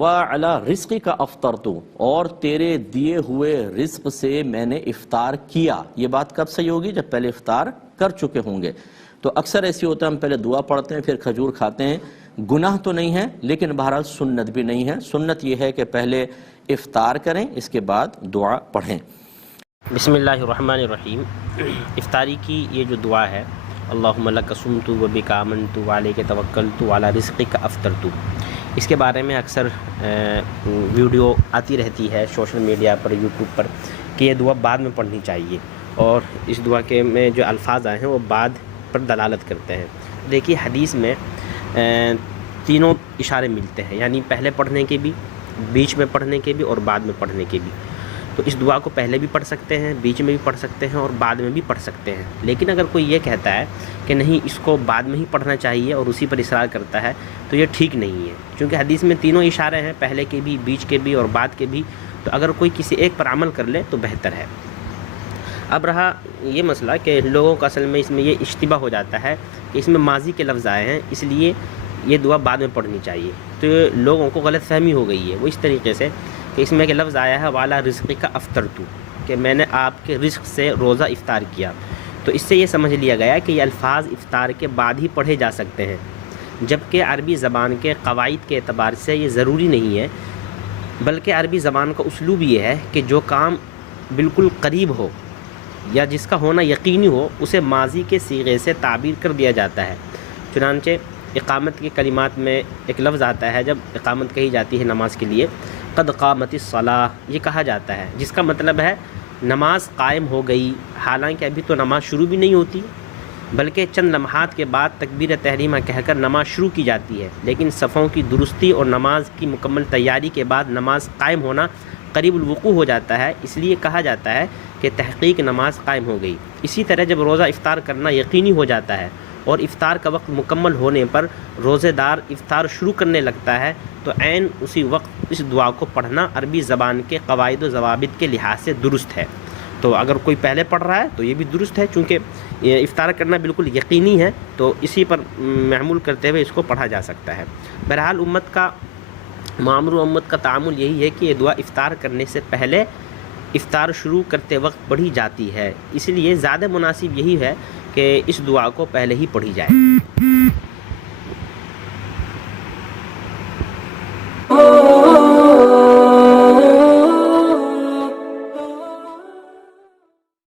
وَعَلَى رِزْقِكَ أَفْطَرْتُ، اور تیرے دیے ہوئے رزق سے میں نے افطار کیا۔ یہ بات کب صحیح ہوگی؟ جب پہلے افطار کر چکے ہوں گے۔ تو اکثر ایسی ہوتا ہے ہم پہلے دعا پڑھتے ہیں پھر کھجور کھاتے ہیں۔ گناہ تو نہیں ہے لیکن بہرحال سنت بھی نہیں ہے۔ سنت یہ ہے کہ پہلے افطار کریں اس کے بعد دعا پڑھیں۔ بسم اللہ الرحمن الرحیم۔ افطاری کی یہ جو دعا ہے، اللہم لک صمت وبک آمنت وعلیک توکلت وعلی رزقک افطرت، اس کے بارے میں اکثر ویڈیو آتی رہتی ہے سوشل میڈیا پر، یوٹیوب پر، کہ یہ دعا بعد میں پڑھنی چاہیے، اور اس دعا کے میں جو الفاظ آئے ہیں وہ بعد پر دلالت کرتے ہیں۔ دیکھیے حدیث میں تینوں اشارے ملتے ہیں، یعنی پہلے پڑھنے کے بھی، بیچ میں پڑھنے کے بھی اور بعد میں پڑھنے کے بھی۔ تو اس دعا کو پہلے بھی پڑھ سکتے ہیں، بیچ میں بھی پڑھ سکتے ہیں اور بعد میں بھی پڑھ سکتے ہیں۔ لیکن اگر کوئی یہ کہتا ہے کہ نہیں اس کو بعد میں ہی پڑھنا چاہیے اور اسی پر اصرار کرتا ہے تو یہ ٹھیک نہیں ہے، کیونکہ حدیث میں تینوں اشارے ہیں، پہلے کے بھی، بیچ کے بھی اور بعد کے بھی۔ تو اگر کوئی کسی ایک پر عمل کر لے تو بہتر ہے۔ اب رہا یہ مسئلہ کہ لوگوں کا اصل میں اس میں یہ اشتباہ ہو جاتا ہے کہ اس میں ماضی کے لفظ آئے ہیں اس لیے یہ دعا بعد میں پڑھنی چاہیے، تو لوگوں کو غلط فہمی ہو گئی ہے۔ وہ اس طریقے سے کہ اس میں کہ لفظ آیا ہے وعلی رزقک افطرت، کہ میں نے آپ کے رزق سے روزہ افطار کیا، تو اس سے یہ سمجھ لیا گیا کہ یہ الفاظ افطار کے بعد ہی پڑھے جا سکتے ہیں، جبکہ عربی زبان کے قواعد کے اعتبار سے یہ ضروری نہیں ہے، بلکہ عربی زبان کا اسلوب یہ ہے کہ جو کام بالکل قریب ہو یا جس کا ہونا یقینی ہو اسے ماضی کے صیغے سے تعبیر کر دیا جاتا ہے۔ چنانچہ اقامت کے کلمات میں ایک لفظ آتا ہے جب اقامت کہی جاتی ہے نماز کے لیے، قد قامت الصلاۃ، یہ کہا جاتا ہے، جس کا مطلب ہے نماز قائم ہو گئی، حالانکہ ابھی تو نماز شروع بھی نہیں ہوتی، بلکہ چند لمحات کے بعد تکبیر تحریمہ کہہ کر نماز شروع کی جاتی ہے، لیکن صفوں کی درستی اور نماز کی مکمل تیاری کے بعد نماز قائم ہونا قریب الوقوع ہو جاتا ہے، اس لیے کہا جاتا ہے کہ تحقیق نماز قائم ہو گئی۔ اسی طرح جب روزہ افطار کرنا یقینی ہو جاتا ہے اور افطار کا وقت مکمل ہونے پر روزے دار افطار شروع کرنے لگتا ہے تو عین اسی وقت اس دعا کو پڑھنا عربی زبان کے قواعد و ضوابط کے لحاظ سے درست ہے۔ تو اگر کوئی پہلے پڑھ رہا ہے تو یہ بھی درست ہے، چونکہ افطار کرنا بالکل یقینی ہے، تو اسی پر محمول کرتے ہوئے اس کو پڑھا جا سکتا ہے۔ بہرحال امت کا معمر و امت کا تعامل یہی ہے کہ یہ دعا افطار کرنے سے پہلے افطار شروع کرتے وقت پڑھی جاتی ہے، اس لیے زیادہ مناسب یہی ہے کہ اس دعا کو پہلے ہی پڑھی جائے۔